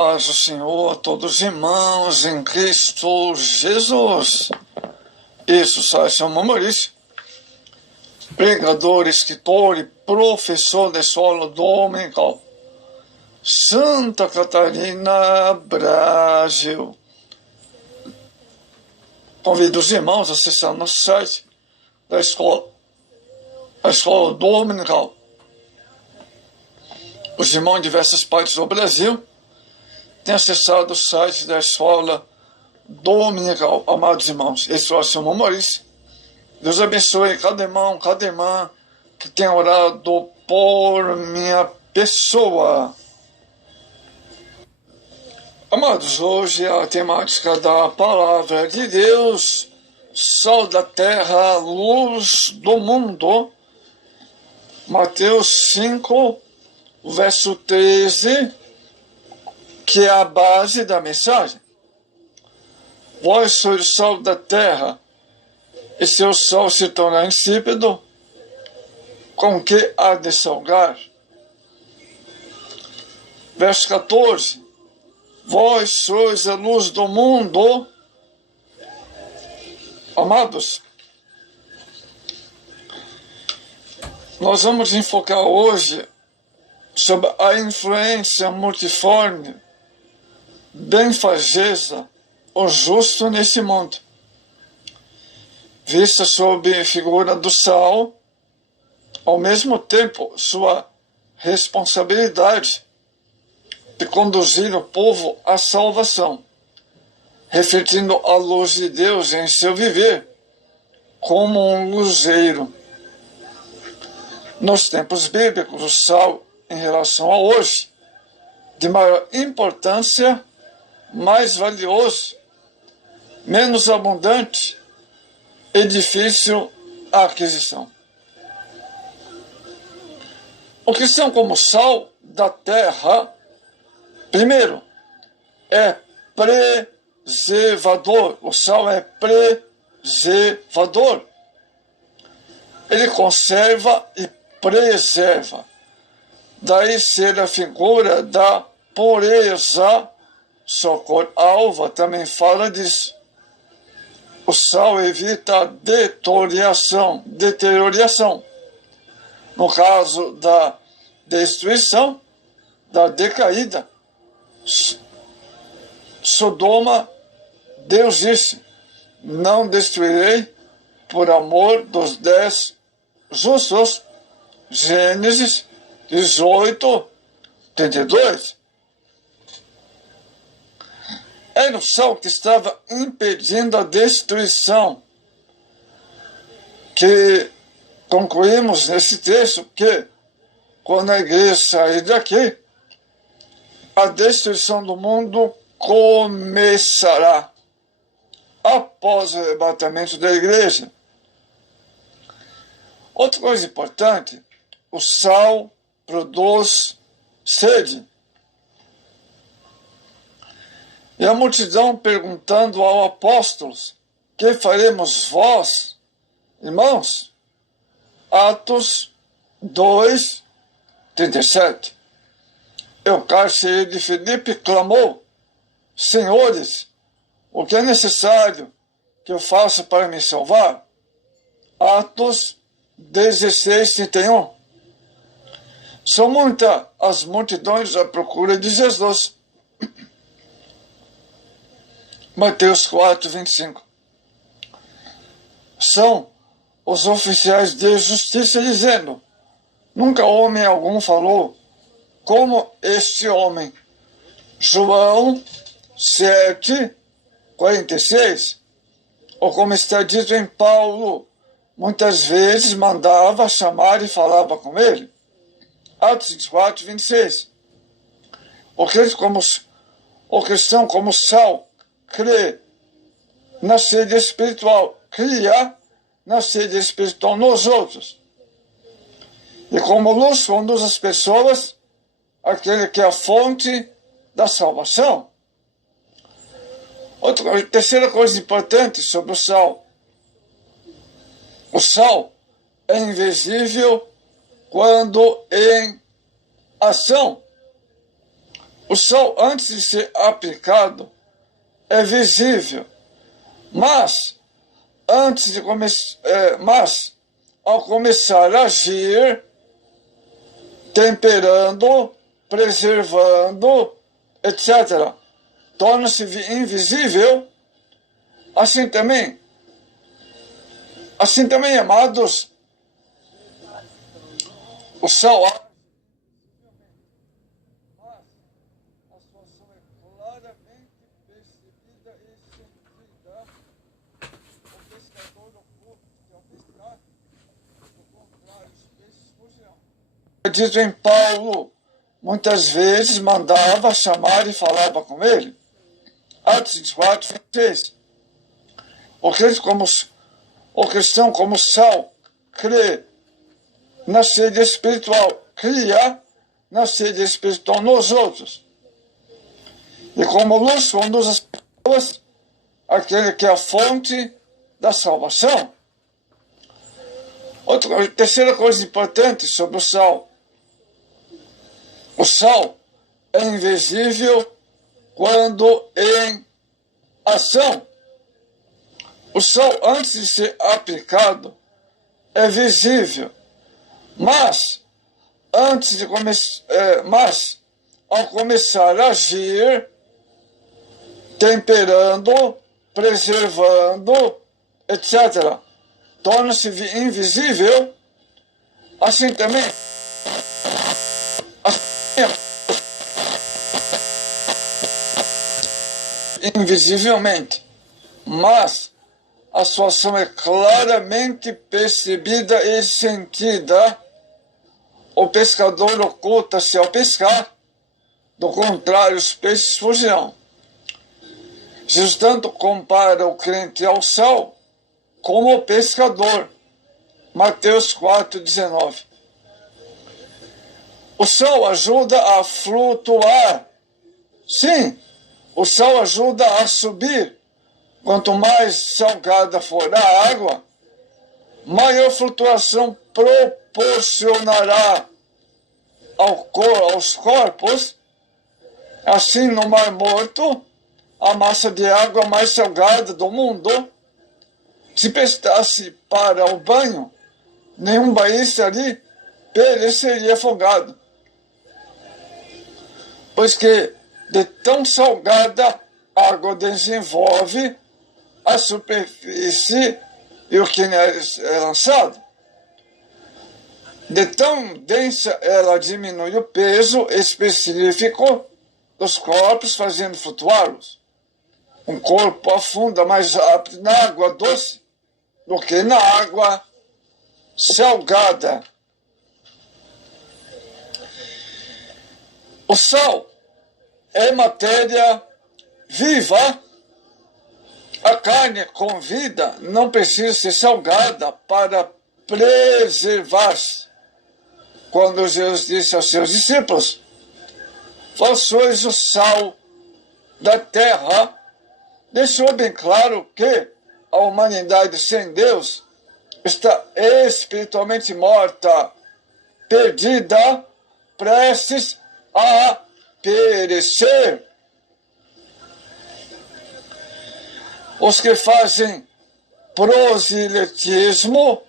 paz do Senhor a todos os irmãos em Cristo Jesus. Isso, Sérgio Maurício, pregador, escritor e professor de escola dominical, Santa Catarina, Brasil. Convido os irmãos a acessar nosso site da escola, a escola dominical. Os irmãos em diversas partes do Brasil têm acessado o site da escola dominical. Amados irmãos, esse é o Sr. Maurício. Deus abençoe cada irmão, cada irmã que tem orado por minha pessoa. Amados, hoje a temática da palavra de Deus, sal da terra, luz do mundo, Mateus 5, verso 13, que é a base da mensagem. Vós sois o sal da terra, e se o sal se tornar insípido, com que há de salgar? Verso 14. Vós sois a luz do mundo. Amados, nós vamos enfocar hoje sobre a influência multiforme, benfazesa, o justo nesse mundo, vista sob a figura do sal, ao mesmo tempo sua responsabilidade de conduzir o povo à salvação, refletindo a luz de Deus em seu viver como um luzeiro. Nos tempos bíblicos, o sal, em relação a hoje, de maior importância, mais valioso, menos abundante e difícil a aquisição. O que são como sal da terra, primeiro, é preservador. O sal é preservador. Ele conserva e preserva. Daí ser a figura da pureza. Socorro Alva também fala disso. O sal evita a deterioração. No caso da destruição, da decaída, Sodoma, Deus disse: não destruirei por amor dos 10 justos. Gênesis 18, 32. Era o sal que estava impedindo a destruição. Que concluímos nesse texto que, quando a igreja sair daqui, a destruição do mundo começará após o arrebatamento da igreja. Outra coisa importante, o sal produz sede. E a multidão perguntando aos apóstolos: que faremos vós, irmãos? Atos 2, 37. Eucárcio de Filipe clamou: Senhores, o que é necessário que eu faça para me salvar? Atos 16, 31. São muitas as multidões à procura de Jesus. Mateus 4, 25. São os oficiais de justiça dizendo: nunca homem algum falou como este homem. João 7, 46. Ou como está dito em Paulo, muitas vezes mandava chamar e falava com ele. Atos 24, 26. O cristão como sal crê na sede espiritual, cria na sede espiritual nos outros. E como luz conduz as pessoas àquele que é a fonte da salvação. Terceira coisa importante sobre o sal. O sal é invisível quando em ação. O sal, antes de ser aplicado, é visível, mas ao começar a agir, temperando, preservando, etc., torna-se invisível. Assim também, amados, o sal, a sua ação é claramente percebida e sentida. O pescador oculto que ao pescar, do contrário, os peixes fugirão. Dito em Paulo, muitas vezes mandava chamar e falava com ele. Atos 24, 26. O cristão como sal crê na sede espiritual, cria na sede espiritual nos outros. E como luz conduz as pessoas àquele que é a fonte da salvação. Terceira coisa importante sobre o sal. O sal é invisível quando em ação. O sal, antes de ser aplicado, é visível, mas ao começar a agir, temperando, preservando, etc., torna-se invisível. Assim também, invisivelmente, mas a sua ação é claramente percebida e sentida. O pescador oculta-se ao pescar, do contrário, os peixes fugirão. Jesus tanto compara o crente ao sal como o pescador. Mateus 4,19. O sal ajuda a flutuar. Sim, o sal ajuda a subir. Quanto mais salgada for a água, maior flutuação proporcionará aos corpos. Assim, no Mar Morto, a massa de água mais salgada do mundo, se prestasse para o banho, nenhum banhista ali pereceria afogado. Pois que de tão salgada a água desenvolve a superfície e o que é lançado. De tão densa ela diminui o peso específico dos corpos, fazendo flutuá-los. Um corpo afunda mais rápido na água doce do que na água salgada. O sal é matéria viva. A carne com vida não precisa ser salgada para preservar-se. Quando Jesus disse aos seus discípulos: vós sois o sal da terra, deixou bem claro que a humanidade sem Deus está espiritualmente morta, perdida, prestes a perecer. Os que fazem proselitismo,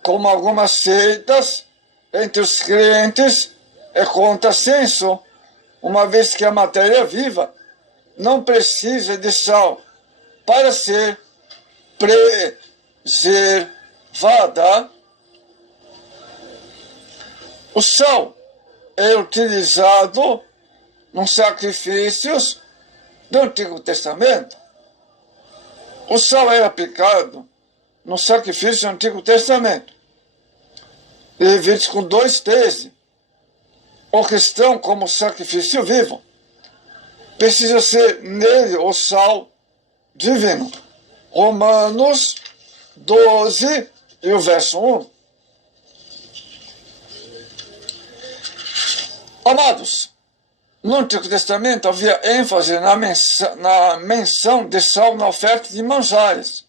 como algumas seitas, entre os crentes, é contrassenso, uma vez que a matéria viva não precisa de sal para ser preservada. O sal é utilizado nos sacrifícios do Antigo Testamento. O sal era aplicado no sacrifício do Antigo Testamento. Levítico 2,13. O cristão, como sacrifício vivo, precisa ser nele o sal divino. Romanos 12 e o verso 1. Amados, no Antigo Testamento havia ênfase na menção de sal na oferta de manjares.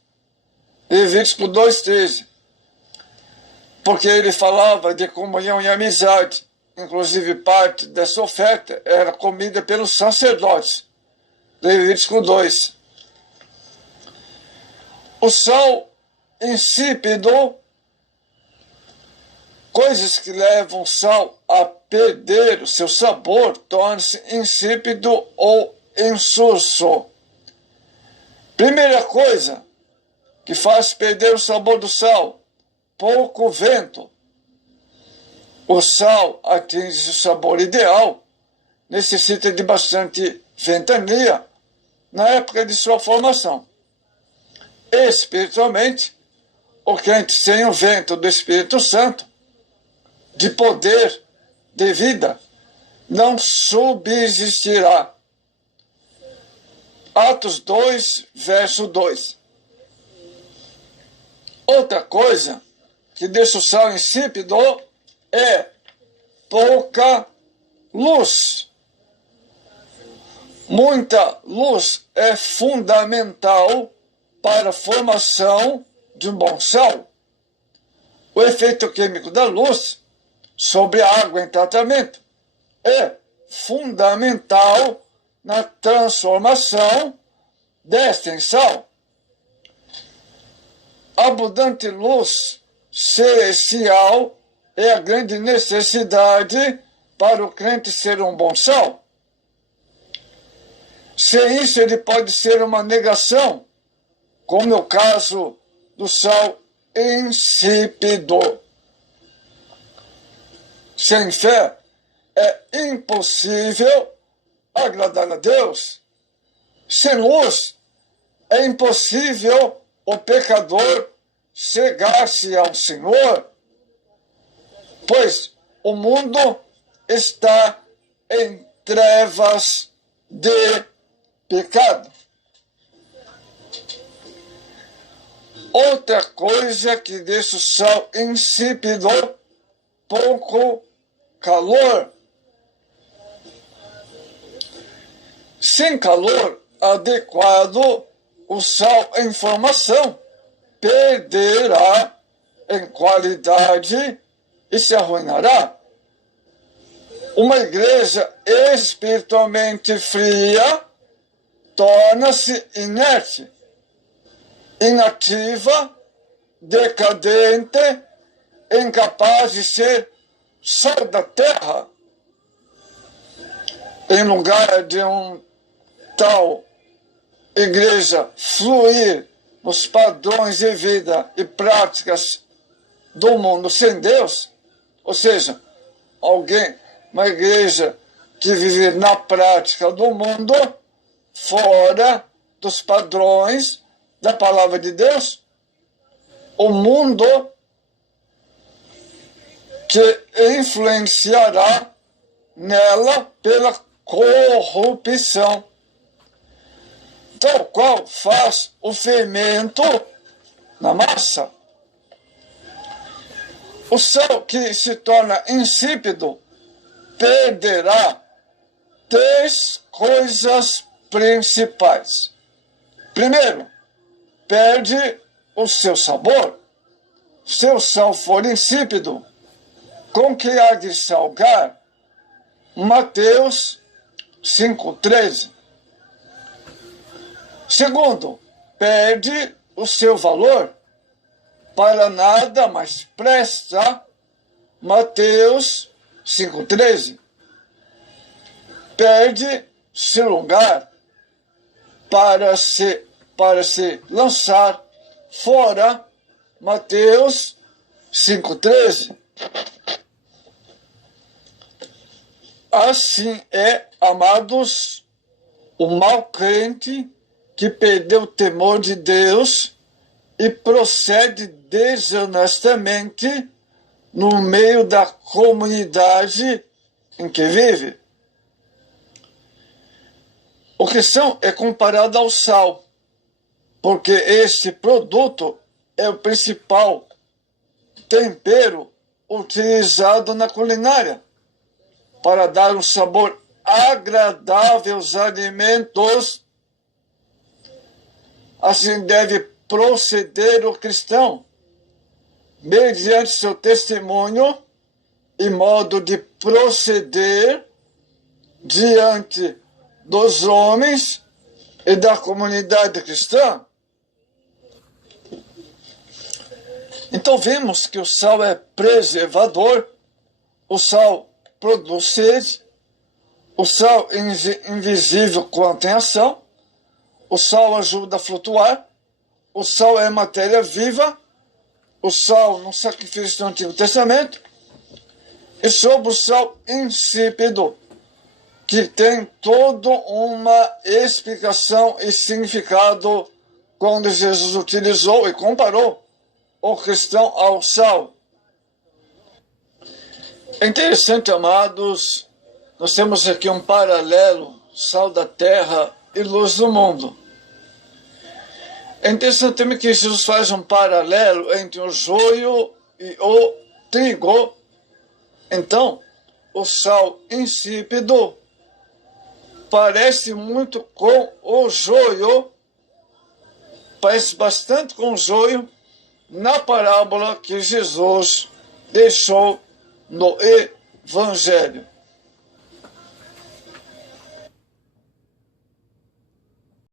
Levítico 2,13. Porque ele falava de comunhão e amizade, inclusive parte dessa oferta, era comida pelos sacerdotes. Levítico 2. O sal insípido, coisas que levam o sal a perder o seu sabor, torna-se insípido ou insosso. Primeira coisa que faz perder o sabor do sal: pouco vento. O sal atinge o sabor ideal, necessita de bastante ventania na época de sua formação. Espiritualmente, o crente sem o vento do Espírito Santo, de poder, de vida, não subsistirá. Atos 2, verso 2. Outra coisa que deixa o sal insípido é pouca luz. Muita luz é fundamental para a formação de um bom sal. O efeito químico da luz sobre a água em tratamento é fundamental na transformação desta em sal. Abundante luz celestial é a grande necessidade para o crente ser um bom sal. Sem isso, ele pode ser uma negação, como é o caso do sal insípido. Sem fé, é impossível agradar a Deus. Sem luz, é impossível o pecador chegar-se ao Senhor, pois o mundo está em trevas de pecado. Outra coisa que deixa o sal insípido: pouco calor. Sem calor adequado, o sal em formação perderá em qualidade e se arruinará. Uma igreja espiritualmente fria torna-se inerte, inativa, decadente, incapaz de ser sal da terra. Em lugar de tal igreja fluir nos padrões de vida e práticas do mundo sem Deus, ou seja, uma igreja que vive na prática do mundo, fora dos padrões da palavra de Deus, o mundo que influenciará nela pela corrupção, tal qual faz o fermento na massa. O sal que se torna insípido perderá 3 coisas principais. Primeiro, perde o seu sabor. Se o sal for insípido, com que há de salgar? Mateus 5,13. Segundo, perde o seu valor, para nada mais presta. Mateus 5,13. Perde seu lugar para se lançar fora. Mateus 5,13. Assim é, amados, o mau crente que perdeu o temor de Deus e procede desonestamente no meio da comunidade em que vive. O cristão é comparado ao sal, porque este produto é o principal tempero utilizado na culinária para dar um sabor agradável aos alimentos. Assim deve proceder o cristão, mediante seu testemunho e modo de proceder diante dos homens e da comunidade cristã. Então vimos que o sal é preservador, o sal produz sede, o sal invisível contém ação, o sal ajuda a flutuar, o sal é matéria viva, o sal no sacrifício do Antigo Testamento, e sobre o sal insípido, que tem toda uma explicação e significado quando Jesus utilizou e comparou o cristão ao sal. É interessante, amados, nós temos aqui um paralelo, sal da terra e luz do mundo. É interessante também que Jesus faz um paralelo entre o joio e o trigo. Então, o sal insípido parece muito com o joio, parece bastante com o joio na parábola que Jesus deixou no Evangelho.